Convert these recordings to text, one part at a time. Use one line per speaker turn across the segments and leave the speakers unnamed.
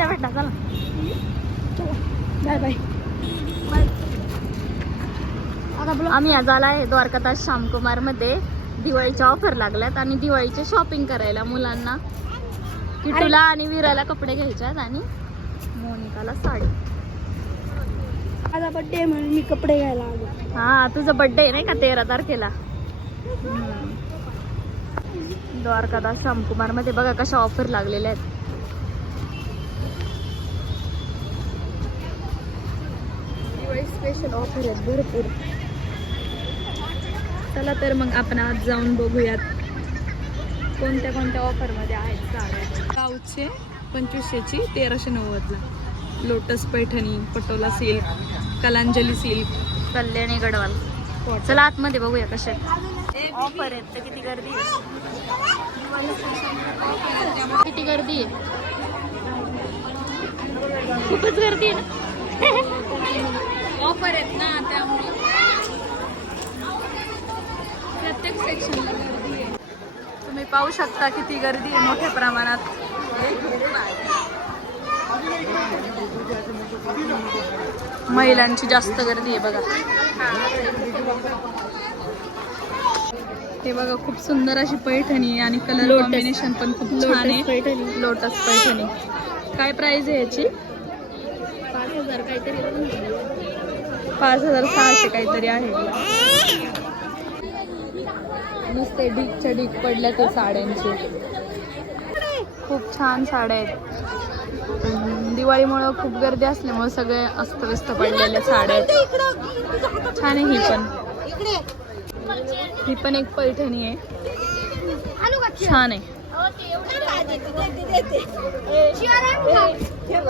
भेटा भेटा चला.
Bye bye.
आम्ही आज आलाय द्वारकादास श्यामकुमारमध्ये दिवाळीच्या ऑफर लागल्यात आणि दिवाळीचे शॉपिंग करायला मुलांना. किटूला आणि वीराला कपडे घ्यायच्यात आणि मोनिकाला साडी.
माझा बड्डे म्हणून मी कपडे घ्यायला आलो.
हा तुझा बर्थडे आहे नाही का तेरा तारखेला? द्वारकादास श्यामकुमारमध्ये बघा कशा ऑफर लागलेल्या आहेत. स्पेशल ऑफर आहेत भरपूर. चला तर मग आपण आज जाऊन बघूयात कोणत्या कोणत्या ऑफरमध्ये आहेत साड्या.
गावचे पंचवीसशेची तेराशे नव्वदला. Lotus Paithani Patola silk Kalanjali silk
Kalyani Gadwal. चला आतमध्ये बघूया कशा ऑफर आहेत तर किती गर्दी आहे. किती गर्दी आहे. खूपच गर्दी आहे ना.
ऑफर आहेत ना त्यामुळे. प्रत्येक सेक्शनला गर्दी आहे.
तुम्ही पाहू शकता किती गर्दी आहे मोठ्या प्रमाणात. महिलांची जास्त गर्दी आहे बघा.
हे बघा खूप सुंदर अशी पैठणी आणि कलर. कॉम्बिनेशन पण खूप छान आहे.
पैठणी.
लोटस पैठणी. काय प्राइस आहे याची?
पाच हजार काहीतरी.
पाच हजार सहाशे काहीतरी आहे. नुसते ढीकच्या ढीक पडल्या ते साड्यांचे. खूप छान साड्या आहेत. दिवाळीमुळं खूप गर्दी असल्यामुळे सगळे अस्तव्यस्त पडलेल्या साड्या आहेत. छान आहे ही पण. ही पण एक पैठणी आहे. छान आहे.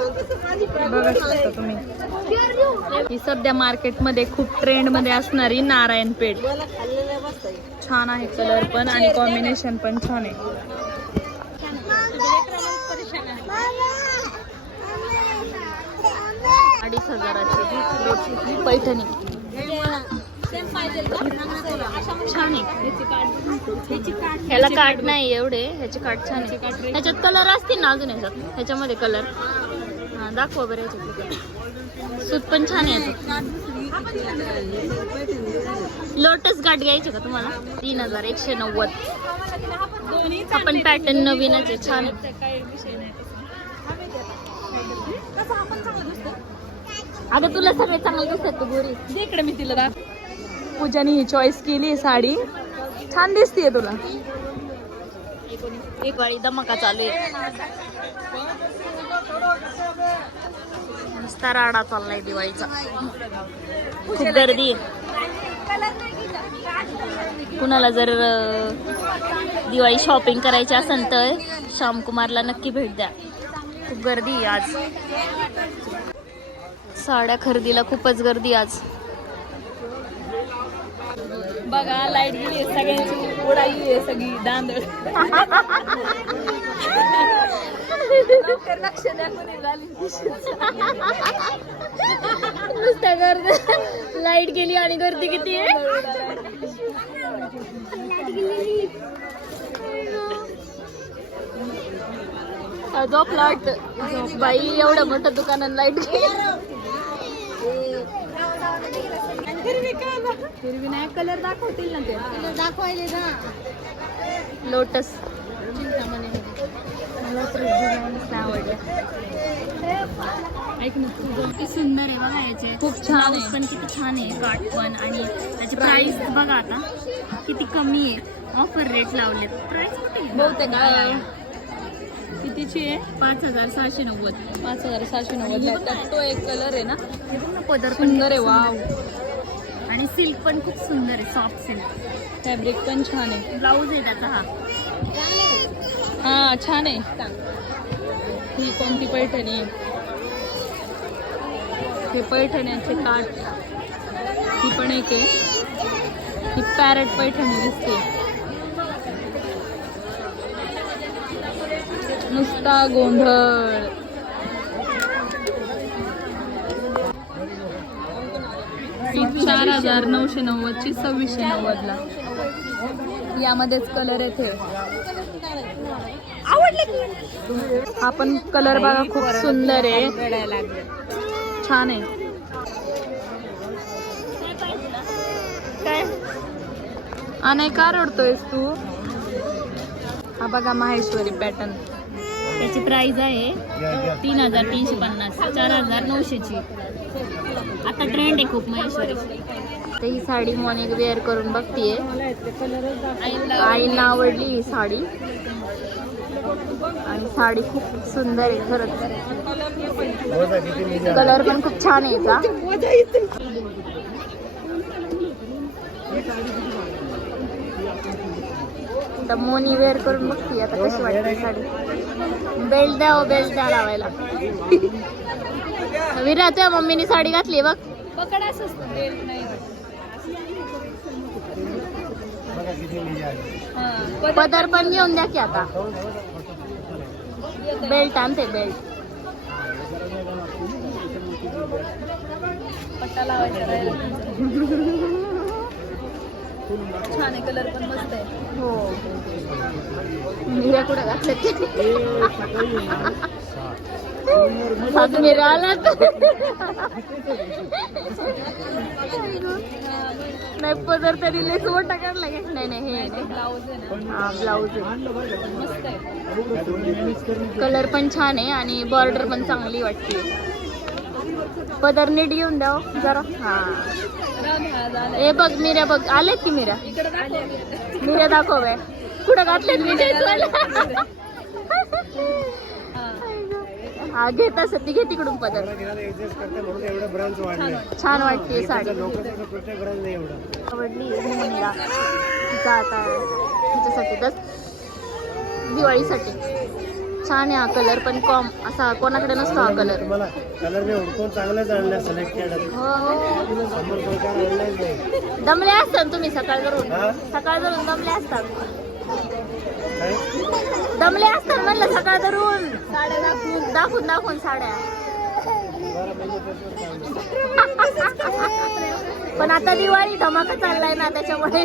बघा शकता तुम्ही. ही सध्या मार्केटमध्ये खूप ट्रेंडमध्ये असणारी नारायण पेठ. छान आहे कलर पण आणि कॉम्बिनेशन पण छान आहे.
अडीच हजाराची पैठणी. छान आहे. ह्याला काट नाही एवढे ह्याचे काट छान आहे. ह्याच्यात कलर असतील ना अजून ह्याच्यात? ह्याच्यामध्ये कलर दाखवा बरं सूत पण छान आहे. लोटस गाठ घ्यायचे का तुम्हाला? तीन हजार एकशे नव्वद. आपण पॅटर्न नवीनच आहे छान. अगं तुला सगळे चांगले दिसतात तू गोरी.
इकडे मी तिला पूजाने ही चॉईस केली साडी. छान दिसतीये तुला.
एक वाळी धमाका चालू आहे. नुसता राडा चाललाय दिवाळीचा. खूप गर्दी कुणाला जर दिवाळी शॉपिंग करायची असेल तर श्यामकुमारला नक्की भेट द्या. खूप गर्दी आहे आज. साड्या खरेदीला खूपच गर्दी आज.
बघा लाइट गेली सगळ्यांची. उडाली आहे सगळी दांदळ.
नुसत्या गर्दी. लाइट गेली आणि गर्दी किती आहे? झोपला वाटत. बाई एवढं मोठं दुकानात लाइट
हिरवी नाही कलर दाखवतील ना ते?
दाखवायले ना
लोटस मला तर डिझाईनच नाही आवडल्या
ऐक ना
किती सुंदर आहे बघा याचे.
खूप छान आहे.
पण किती छान आहे. काट पण आणि त्याची प्राइस बघा आता. किती कमी आहे. ऑफर रेट लावलेत. प्राइस कुठे?
बहुतेक. कितीची आहे?
पाच हजार सहाशे नव्वद.
पाच हजार सहाशे नव्वद तो एक कलर आहे ना.
हे
सुंदर आहे. वाव
सुंदर आणि सिल्क पण खूप सुंदर आहे सॉफ्ट सिल्क
फॅब्रिक पण छान आहे.
ब्लाऊज आहे त्याचा हा.
हा छान आहे. ही कोणती पैठणी? आहे? हे पैठण्याचे काठ ही पण एक आहे. ही पॅरेट पैठणी दिसते. नुसता गोंधळ. ही चार हजार नऊशे नव्वदची सव्वीसशे नव्वदला. यामध्येच कलर येते. आपण कलर बघा खूप सुंदर आहे. छान आहे.
काय
आणि का रडतोयस तू? हा बघा माहेश्वरी पॅटर्न
त्याची प्राइस आहे तीन हजार तीनशे पन्नास चार हजार नऊशेची. आता ट्रेंड आहे खूप महेश्वरी. तर ही साडी मॉर्निंग वेअर करून बघतीये. आईला आवडली ही साडी. आणि साडी खूप सुंदर आहे खरंच. कलर पण खूप छान आहे का तर मोनी वेअर करून बघते आता कशी वाटते साडी. बेल्ट द्या हो बेल्ट द्या लावायला. विरा तुझ्या मम्मीने साडी घातली बघ. पदर पण घेऊन द्या की आता. बेल्ट आणते बेल्ट.
छान आहे कलर पण मस्त आहे.
हो. मिऱ्या कुठं घातल्या मिऱ्या आलात नाही पदर तरी लेस मोठा काढला का. नाही नाही हे.
ब्लाऊज आहे
हा ब्लाऊज
मस्त आहे.
कलर पण छान आहे आणि बॉर्डर पण चांगली वाटते. पदर नीट घेऊन द्या हो, जरा. हा हे बघ मिऱ्या बघ. आलेत की मिऱ्या मिऱ्या दाखव बाय कुठं घातलेत मी हा घेत असत ती घे तिकडून पदर. छान वाटते साडी. आवडली मोहनीला तिचा आता तिच्यासाठी दस दिवाळीसाठी. छान आहे हा कलर पण कॉम असा कोणाकडे नसतो हा कलर.
तुम्हाला कलर मी हुडकून चांगलंच आणलं सिलेक्टेड
हो हो.
शंभर प्रकार आणलेच नाही
दमले असतात तुम्ही सकाळ धरून
हा?
सकाळ धरून दमले असतात.
काय?
दमले असतात म्हणलं सकाळ साड्या दाखवून दाखवून दाखवून साड्या. पण आता दिवाळी धमाका चाललाय ना त्याच्यामुळे.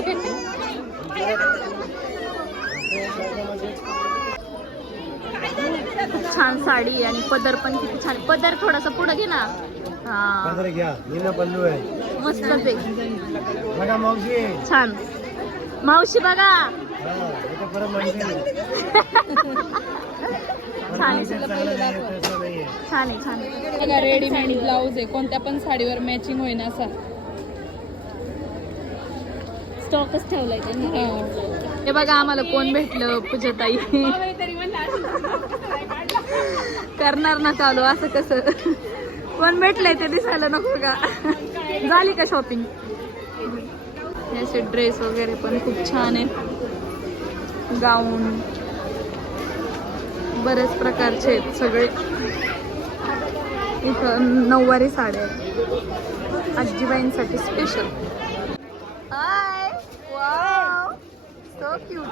खूप छान साडी आणि पदर पण किती छान पदर थोडासा पुढे घे ना. हा.
पदर घ्या. नीला पल्लू आहे.
मस्तच आहे
बघा मावशी.
छान. मावशी बघा.
हा
छान आहे. छान आहे छान आहे.
बघा रेडीमेड ब्लाऊज आहे. कोणत्या पण साडीवर मॅचिंग होईन असा.
स्टॉकच ठेवलाय त्यांनी.
हे. बघा आम्हाला कोण भेटलं पूजाताई? करणार ना चालू असं कसं? पण भेटलंय ते दिसायला नको का? झाली का शॉपिंग असे ड्रेस वगैरे पण खूप छान आहेत. गाऊन बरेच प्रकारचे आहेत सगळे. इथं नऊवारी साड्या आहेत. आजीबाईंसाठी special hi so cute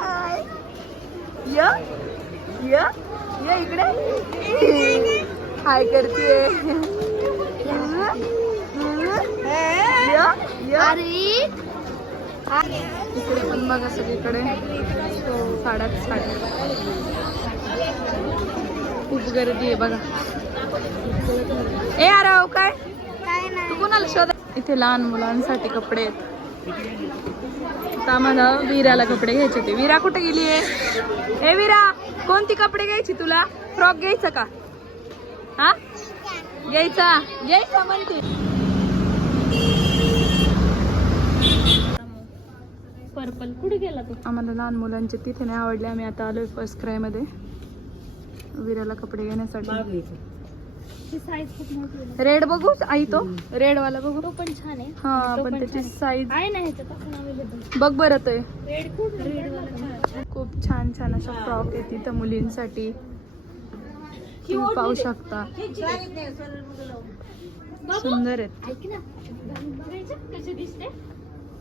hi य य य इकडे. हाय करते इकडे पण बघा सगळीकडे. साड्यात साड्या. खूप गर्दी आहे बघा. ए काय?
काय
तू कोणाला शोध इथे लहान मुलांसाठी कपडे आहेत. आता आम्हाला वीराला कपडे घ्यायचे होते. वीरा कुठे गेली आहे? ए वीरा कोणती कपडे घ्यायची तुला? फ्रॉक घ्यायचं का? हा? घ्यायचा. घ्यायचा म्हणते.
पर्पल कुठे गेला तू?
आम्हाला लहान मुलांचे तिथे नाही आवडले. आम्ही आता आलोय फर्स्ट क्रायमध्ये. वीराला कपडे घेण्यासाठी.
ती साईज खूप मोठी आहे. ना.
रेड बघू? आई तो? रेड वाला बघू?
तो पण छान आहे.
हा
तो
पण त्याची
छान
साईज
आहे ना ह्याच्यात आपण अवेलेबल
बघ. बरं ते.
रेड खूप रेड वाला छान
खूप छान छान अशा फ्रॉक आहेत तिथं मुलींसाठी. तुम्ही पाहू शकता. सुंदर आहेत.
ऐक ना. बघायचं कसे दिसते?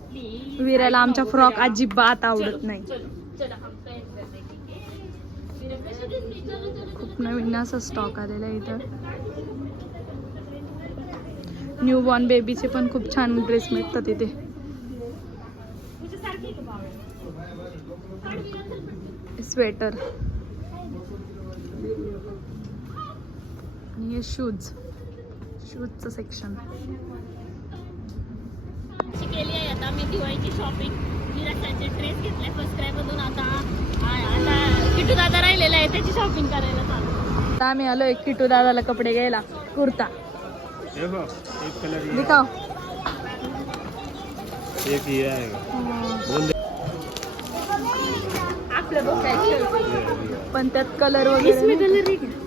Please.
वीराला आमच्या फ्रॉक अजिबात आवडत नाही.
चलो चलो हम पहन कर देखेंगे मेरे कसे दिसते चलो चलो
खूप नवीन असा स्टॉक आलेला आहे इथं. न्यूबॉर्न बेबीचे पण खूप छान ड्रेस मिळतात इथे. स्वेटर आणि हे शूज शूजचं सेक्शन
केली आहे आता. मी दिवाळीची शॉपिंग निराशाचे ड्रेस घेतले. फर्स्ट क्राय आता आ- आता किटू दादा राहिलेला आहे त्याची शॉपिंग करायला चालू.
आता आम्ही आलोय किटू दादाला कपडे घ्यायला कुर्ता.
बघ एक आहे. बोल
पण त्यात कलर वगैरे.
कलर